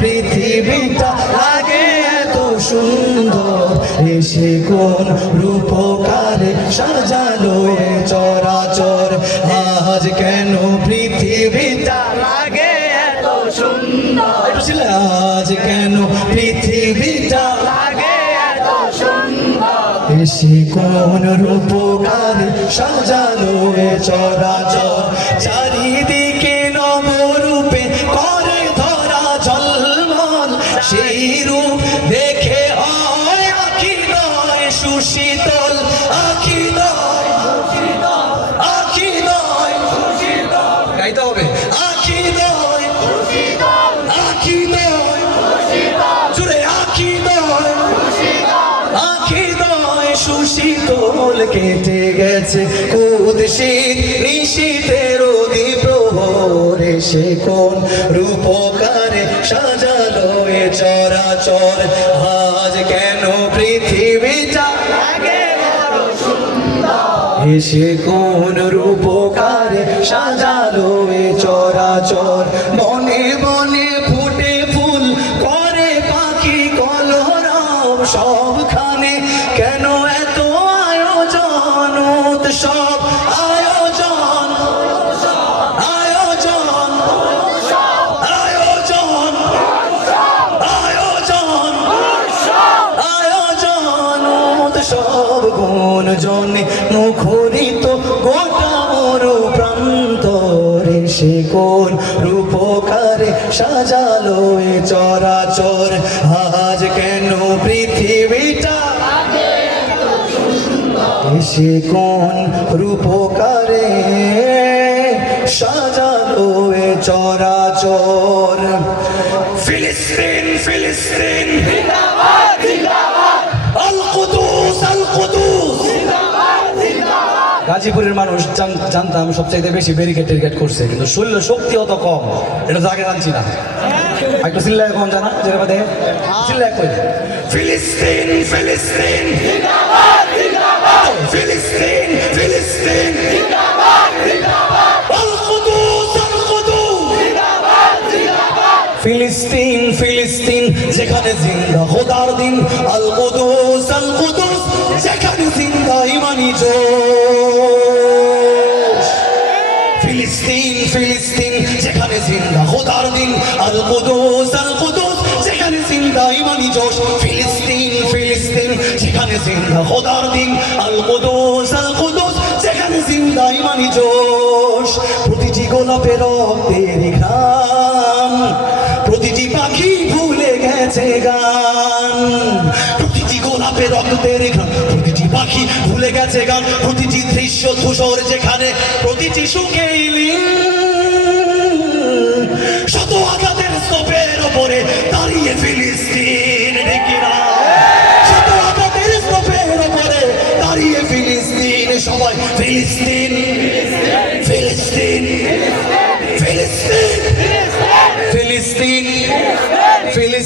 পৃথিবীটা লাগে এত সুন্দর। এসে কোন রূপকারে সাজালো এ চরাচর। আজ কেন পৃথিবীটা লাগে এত সুন্দর? আজ কেন পৃথিবীটা লাগে এত সুন্দর? এসে কোন রূপকারে সাজালো এ চরাচর। চারিদিকে সুশীতল কেটে গেছে। কুদশীত নিশীতের প্রহর এসে কোন রূপকারে সাজালো এ চরাচর আজ কেন পৃথিবীটা? এসে কোন রূপকারে সাজালো এ চরাচর উৎসব আয়োজন উৎসব গুণ জনে মুখরিত গোটা মরু প্রান্তরে কোন রূপকারে সাজালো চরাচর আজ কেন পৃথিবীটা? সে কোন রূপকারে সাজালো এ চরাচর। ফিলিস্তিন ফিলিস্তিন। গাজীপুরের মানুষ জান- জানতাম সবচাইতে বেশি ব্যারিকেড টেরিকেড করছে কিন্তু শরীর শক্তি অত কম এটা তো আগে জানছি না। একটু চিল্লায় কম জানা যেটা বাদে? কই? ফিলিস্তিন ফিলিস্তিন ফিলিস্তিন। ফিলিস্তিন ফিলিস্তিন, যেখানে জিন্দা খোদার দিন। আল কুদুস আল কুদুস, যেখানে জিন্দা ইমানি ফিলিস্তিন ফিলিস্তিন, যেখানে জিন্দা খোদার দিন। আল কুদুস আল কুদুস, যেখানে জিন্দা ইমানি জোশ। ফিলিস্তিন ফিলিস্তিন, যেখানে জিন্দা খোদার দিন। আল কুদুস আল কুদুস জিন্দা ইমানি জোশ। প্রতিটি গোলাপের রক্তের ঘ্রাণ। প্রতিটি পাখি ভুলে গেছে গান। প্রতিটি গোলাপের রক্তের ঘ্রাণ। প্রতিটি পাখি ভুলে গেছে গান। প্রতিটি দৃশ্য ধূসর যেখানে প্রতিটি সুখে শত আঘাতের স্তূপের ওপরে দাঁড়িয়ে ফিলিস্তিন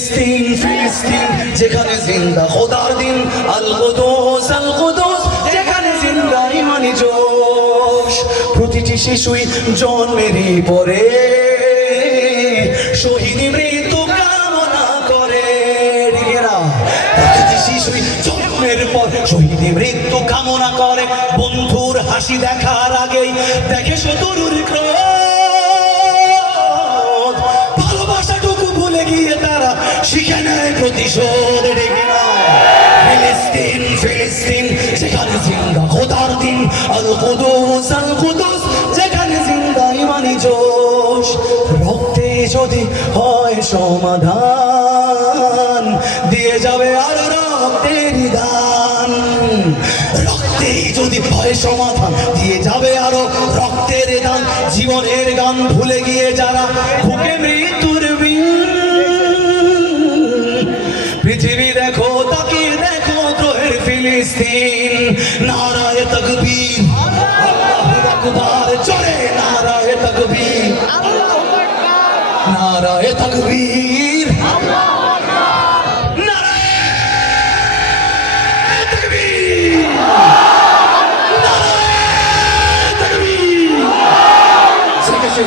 ফিলিস্তিন ফিলিস্তিন, যেখানে জিন্দা খোদার দিন আল কুদুস আল কুদুস যেখানে জিন্দা ইমানি জোশ। প্রতিটি শিশুই জন্মেরই পরে শহীদ মৃত্যু কামনা করে। প্রতিটি শিশুই জন্মের পর শহীদ মৃত্যু কামনা করে। বন্ধুর হাসি দেখার আগেই দেখে শতরুর ক্রোধ। নেয় প্রতিশোধ ডেকে ফিলিস্তিন ফিলিস্তিন, যেখানে জিন্দা খোদার দিন আল কুদুস আল কুদুস যেখানে জিন্দা ইমানি জোশ। রক্তে যদি হয় সমাধান, দিয়ে যাবে আর রক্তের দান রক্তেই যদি ভয় সমাধান, দিয়ে যাবে আরও রক্তের দান জীবনের গান ভুলে গিয়ে যারা বুকে মৃত্যুর ফিলিস্তিন। নারায় তকবীর। আকবার। চলে নারায় তকবীর। নারায় তকবীর।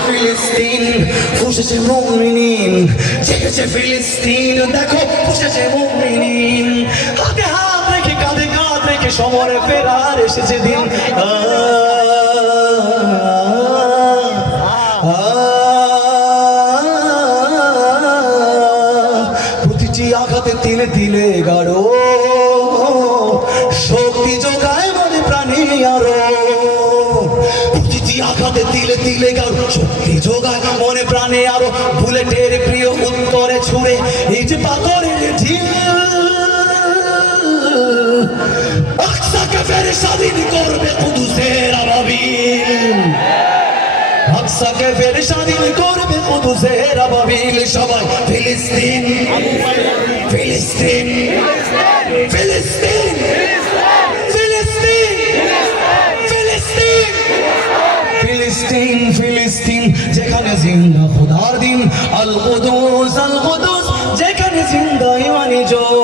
ফিলিস্তিন ফুসেছে মুমিনিন। জেগেছে দেখো এসেছে মুমিনিন। সমরে ফেরার এসেছে দিন। প্রতিটি আঘাতে তিলে তিলে গাঢ় শক্তি যোগায় মনে প্রাণী আরও। প্রতিটি আঘাতে তিলে তিলে গাঢ় শক্তি যোগায় মনে প্রাণে আরও। বুলেটের প্রিয় উত্তরে ছুড়ে এই যে পাথরের ঝিল। আকসাকে ফের স্বাধীন করবে কুদুসের আবাবিল। আকসাকে ফের স্বাধীন করবে কুদুসের আবাবিল। সবাই ফিলিস্তিন ফিলিস্তিন ফিলিস্তিন ফিলিস্তিন ফিলিস্তিন যেখানে জিন্দা খোদার দিন, আল কুদুস আল কুদুস, যেখানে জিন্দা ইমানি জোশ